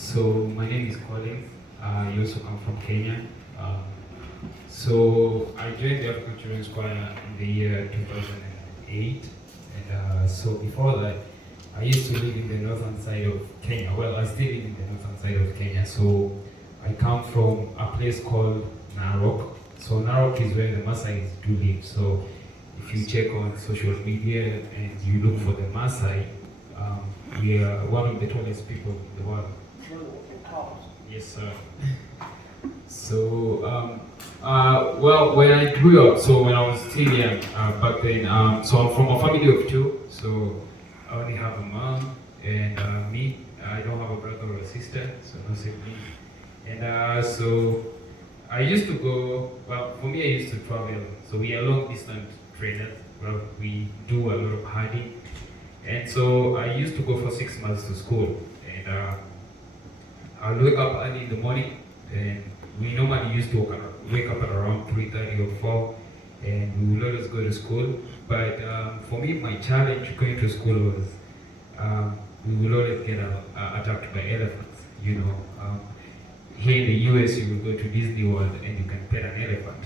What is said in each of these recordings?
So my name is Colin. I also come from Kenya. So I joined the African Children's Choir in the year 2008. So before that, I used to live in the northern side of Kenya. Well, I still live in the northern side of Kenya. So I come from a place called Narok. So Narok is where the Maasai do live. So if you check on social media and you look for the Maasai, we are one of the tallest people in the world. Yes, sir. So, well, when I grew up, so when I was still young, back then, so I'm from a family of two. So I only have a mom and me. I don't have a brother or a sister, so no sibling. And so I used to go, well, for me, I used to travel. So we are long distance trainers. Well, we do a lot of herding. And so I used to go for 6 months to school. And I'll wake up early in the morning, and we normally used to wake up at around 3:30 or 4, and we will always go to school. But for me, my challenge going to school was we will always get attacked by elephants. You know, here in the US, you will go to Disney World and you can pet an elephant.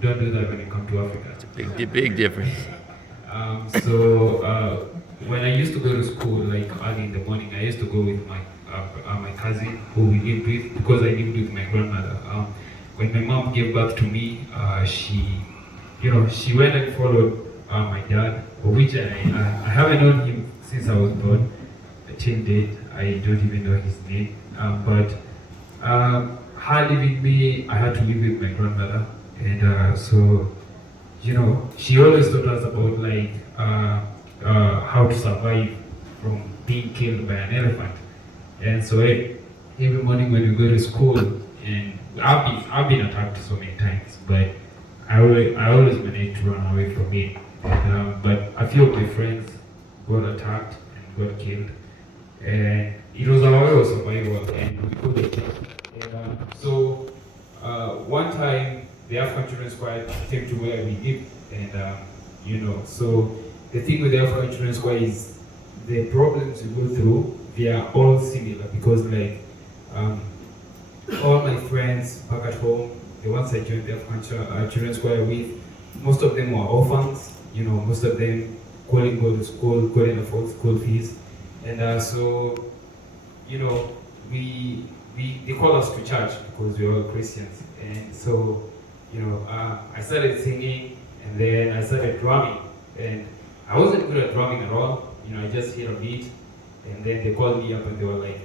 Don't do that when you come to Africa. It's a big difference. So when I used to go to school, like early in the morning, I used to go with my cousin who we lived with, because I lived with my grandmother. When my mom gave birth to me, she went and followed my dad, for which I haven't known him since I was born. Till date, I don't even know his name. But her leaving me, I had to live with my grandmother, and so she always taught us about like how to survive from being killed by an elephant. And so every morning when we go to school, and I've been attacked so many times, but I always managed to run away from it. But a few of my friends got attacked and got killed, and it was our way of survival, and we couldn't. And so one time the African Children's Choir came to where we live, and so the thing with the African Children's Choir is the problems we go through, they are all similar, because like all my friends back at home, the ones I joined the African Children's Choir with, most of them were orphans. Most of them couldn't go to school, couldn't afford school fees, and so they call us to church because we're all Christians. And so I started singing, and then I started drumming, and I wasn't good at drumming at all. I just hit a beat, and then they called me up and they were like,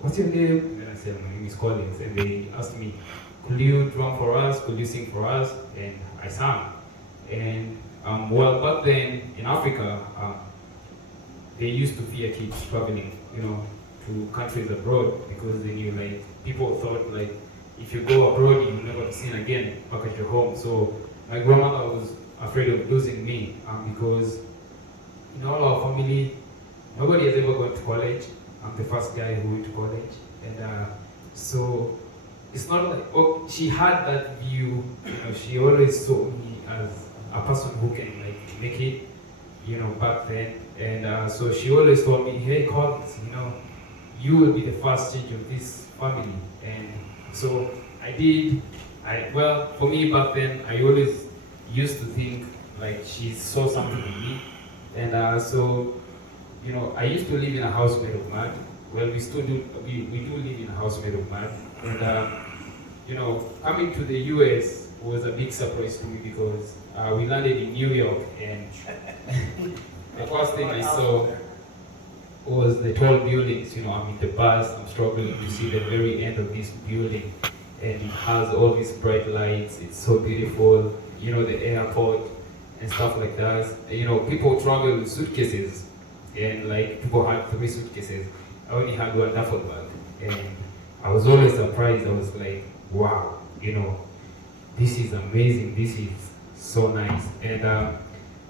what's your name? And then I said, my name is Collins. And they asked me, could you drum for us? Could you sing for us? And I sang. And well, back then in Africa, they used to fear kids traveling, to countries abroad, because they knew like people thought like if you go abroad, you'll never be seen again back at your home. So my grandmother was afraid of losing me, because in all our family, nobody has ever gone to college. I'm the first guy who went to college, and so it's not like she had that view. She always saw me as a person who can like make it, back then. And so she always told me, hey Collins, you will be the first change of this family. And so I did. Well, for me back then, I always used to think like she saw something in me. And so I used to live in a house made of mud. Well, we still do. We do live in a house made of mud. And coming to the US was a big surprise to me, because we landed in New York, and the first thing I saw was the tall buildings. I'm in the bus. I'm struggling to see the very end of this building, and it has all these bright lights. It's so beautiful. The airport and stuff like that. People travel with suitcases, and like people had 3 suitcases. I only had 1 duffel bag, and I was always surprised. I was like, wow, this is amazing. This is so nice. And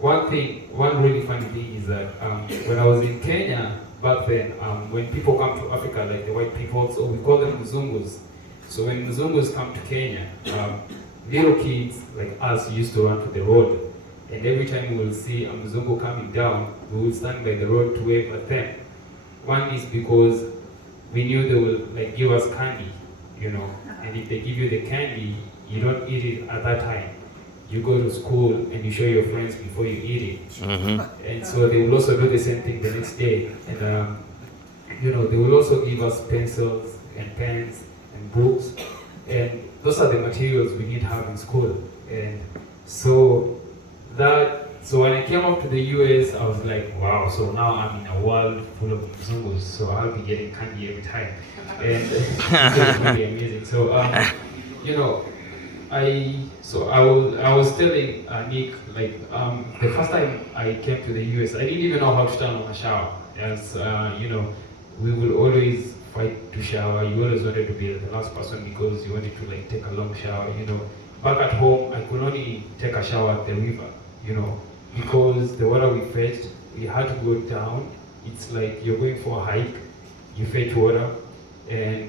one really funny thing is that when I was in Kenya back then, when people come to Africa, like the white people, so we call them Mzungus. So when Mzungus come to Kenya, little kids like us used to run to the road, and every time we will see a Mzungu coming down, we will stand by the road to wave at them. One is because we knew they will like give us candy, you know. And if they give you the candy, you don't eat it at that time. You go to school and you show your friends before you eat it. Mm-hmm. And so they will also do the same thing the next day. And you know, they will also give us pencils and pens and books. And those are the materials we need to have in school. And so when I came up to the US, I was like, wow, so now I'm in a world full of Mzungus, so I'll be getting candy every time. And it's really amazing. So, you know, I was telling Nick, like, the first time I came to the US, I didn't even know how to turn on a shower. As, you know, we will always fight to shower. You always wanted to be the last person because you wanted to like take a long shower, you know. Back at home, I could only take a shower at the river, you know, because the water we fetched, we had to go down. It's like you're going for a hike, you fetch water, and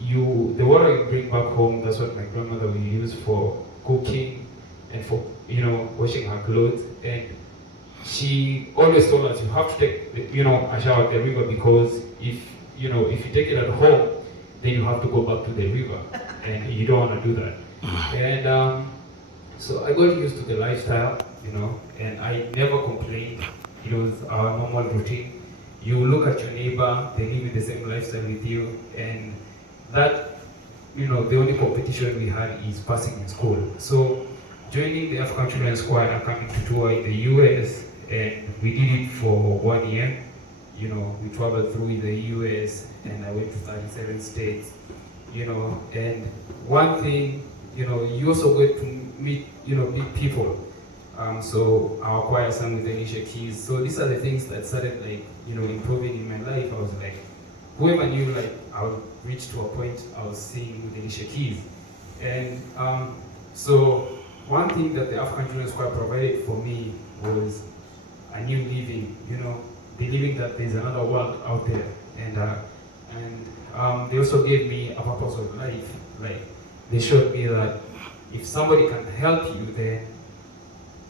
the water you bring back home, that's what my grandmother would use for cooking and for, you know, washing her clothes. And she always told us you have to take, you know, a shower at the river because if you take it at home, then you have to go back to the river, and you don't want to do that. And so I got used to the lifestyle, you know, and I never complained. It was our normal routine. You look at your neighbor, they live in the same lifestyle with you, and that, you know, the only competition we had is passing in school. So joining the African Children's Choir and coming to tour in the US, and we did it for 1 year. You know, we traveled through the US, and I went to 37 states, you know. And one thing, you know, you also get to meet, you know, big people. So our choir sang with Alicia Keys. So these are the things that started, like, you know, improving in my life. I was like, whoever knew, like, I would reach to a point I was singing with Alicia Keys. And so one thing that the African Children's Choir provided for me was a new living, you know, believing that there's another world out there. And they also gave me a purpose of life. Like, they showed me that if somebody can help you, then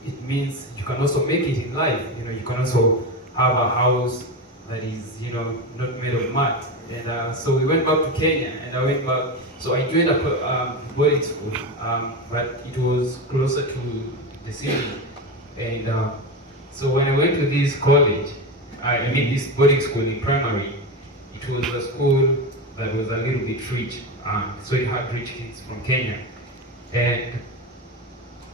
it means you can also make it in life. You know, you can also have a house that is, you know, not made of mud. And so we went back to Kenya, and I went back. So I joined a boarding school, but it was closer to the city. And so when I went to this college, this boarding school in primary, it was a school that was a little bit rich. So it had rich kids from Kenya. And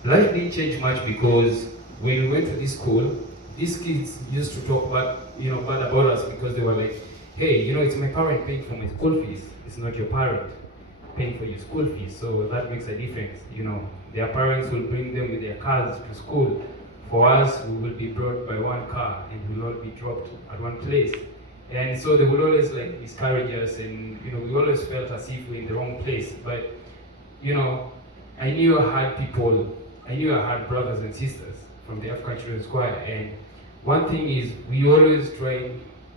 life didn't change much because when we went to this school, these kids used to talk bad about us because they were like, hey, you know, it's my parent paying for my school fees. It's not your parent paying for your school fees. So that makes a difference. You know, their parents will bring them with their cars to school. For us, we will be brought by one car and we will all be dropped at one place. And so they would always like discourage us, and you know, we always felt as if we're in the wrong place. But you know, I knew I had brothers and sisters from the African Children's Choir, and one thing is we always try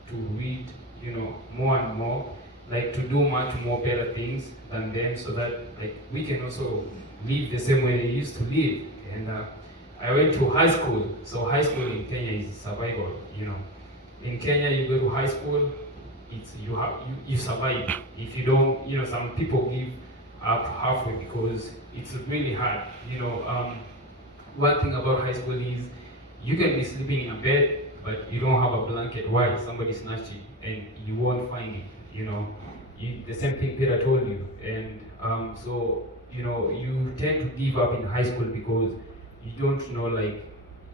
to read, you know, more and more, like to do much more better things than them, so that like we can also live the same way they used to live. And I went to high school. So high school in Kenya is survival, you know. In Kenya, you go to high school, you survive. If you don't, you know, some people give up halfway because it's really hard. You know, one thing about high school is you can be sleeping in a bed, but you don't have a blanket. Why? Somebody snatched it, and you won't find it. You know, the same thing Peter told you. And so you know, you tend to give up in high school because you don't know, like,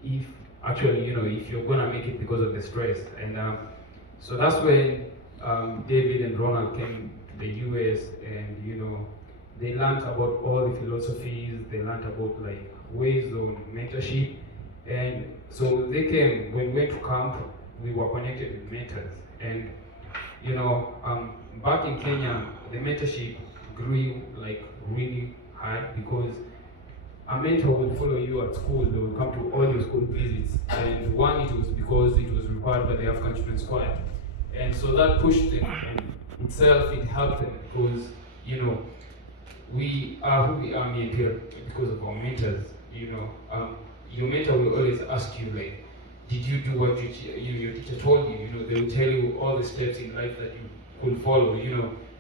if actually, you know, if you're gonna make it because of the stress. And so that's when David and Ronald came to the US, and you know, they learned about all the philosophies, they learned about like ways on mentorship. And so they came, when we went to camp, we were connected with mentors. And you know, back in Kenya, the mentorship grew like really hard because a mentor will follow you at school. They will come to all your school visits. And one, it was because it was required by the African Children's Choir. And so that pushed them, and itself, it helped them because, you know, we are who we are here because of our mentors. You know, your mentor will always ask you, like, did you do what your teacher told you? They will tell you all the steps in life that you could follow.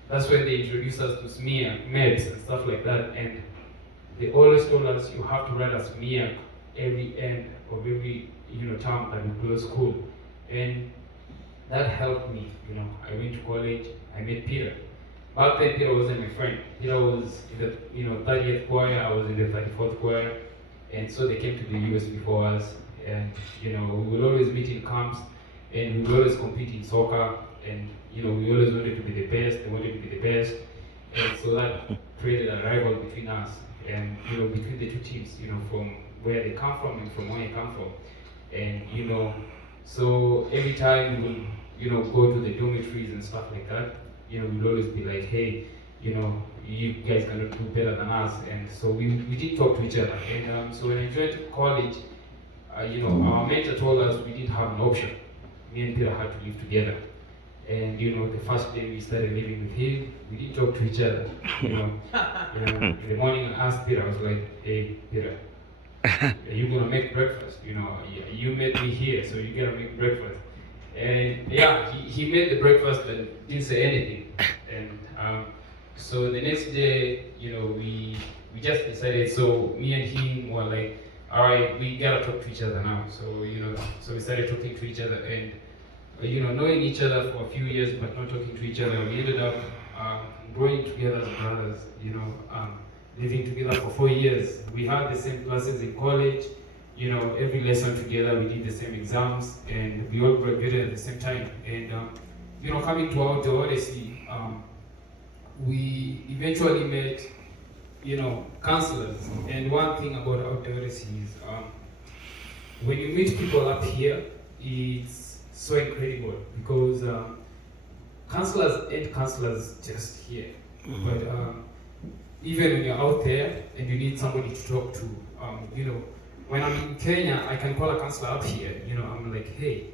That's when they introduced us to SMEA, MEBS, and stuff like that. And they always told us you have to write a SMEA every end of every term that we close school. And that helped me. I went to college, I met Peter. Back then, Peter wasn't my friend. Peter was in the 30th choir, I was in the 34th choir, and so they came to the US before us. And we will always meet in camps, and we will always compete in soccer, and we always wanted to be the best. They wanted to be the best, and so that created a rival between us, and between the two teams. From where they come from and from where I come from, and so every time we go to the dormitories and stuff like that, we'll always be like, hey, you guys cannot do better than us. And so we did talk to each other. And so when I joined college, our mentor told us we didn't have an option. Me and Peter had to live together. And the first day we started living with him, we didn't talk to each other. In the morning I asked Peter, I was like, hey, Peter, are you gonna make breakfast? You met me here, so you gotta make breakfast. And yeah, he made the breakfast and didn't say anything. And so the next day, we just decided. So me and him were like, all right, we gotta talk to each other now. So so we started talking to each other, and knowing each other for a few years but not talking to each other, we ended up growing together as brothers. Living together for 4 years. We had the same classes in college. Every lesson together, we did the same exams, and we all graduated at the same time. And coming to our Odyssey, we eventually met, counselors. And one thing about our Odyssey is, when you meet people up here, it's so incredible because counselors ain't counselors just here, but even when you're out there and you need somebody to talk to, when I'm in Kenya, I can call a counselor up here. I'm like, hey,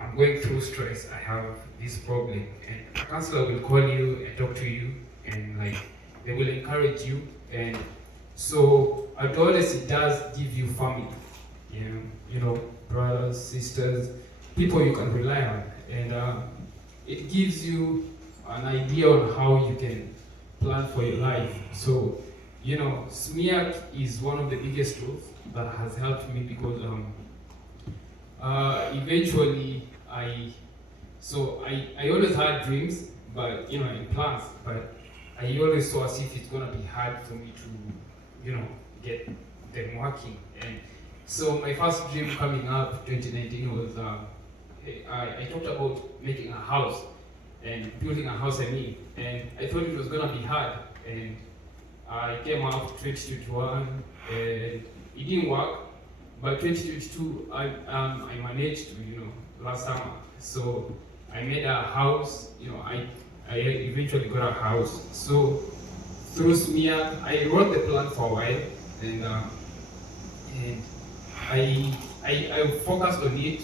I'm going through stress. I have this problem, and a counselor will call you and talk to you, and they will encourage you. And so at Odyssey does give you family, brothers, sisters, people you can rely on, and it gives you an idea on how you can plan for your life. So, SMEAC is one of the biggest tools that has helped me because eventually I always had dreams, but in plans, but I always saw as if it's gonna be hard for me to get them working. And so my first dream coming up 2019 was I talked about making a house and building a house and I thought it was gonna be hard, and I came out 2021 and it didn't work, but 2022 I managed to, last summer. So I made a house, I eventually got a house. So through SMEA, I wrote the plan for a while, and I focused on it,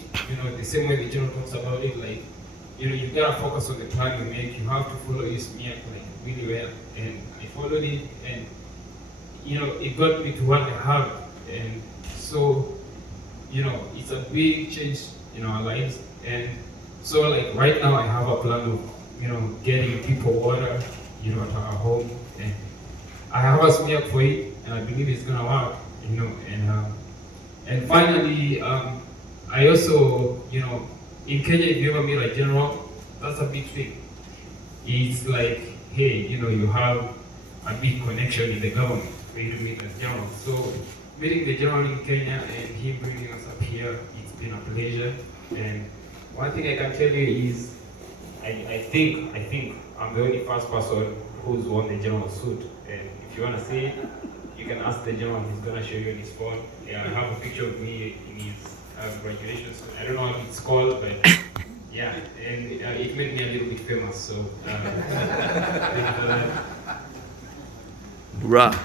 the same way the journal talks about it, you gotta focus on the plan you make. You have to follow your SMEA really well, and I followed it, and it got me to what I have, and so it's a big change in our lives. And so right now I have a plan of getting people water at our home, and I have a SMEA for it, and I believe it's gonna work, and finally I also in Kenya, if you ever meet a general, that's a big thing. It's like, hey, you have a big connection in the government for you to meet a general. So meeting the general in Kenya and him bringing us up here, it's been a pleasure. And one thing I can tell you is, I think I'm the only first person who's worn the general suit. And if you want to see it, you can ask the general. He's gonna show you on his phone. Yeah, I have a picture of me in his graduation suit. I don't know what it's called, but yeah, and it made me a little bit famous. So thank you for that. Bruh.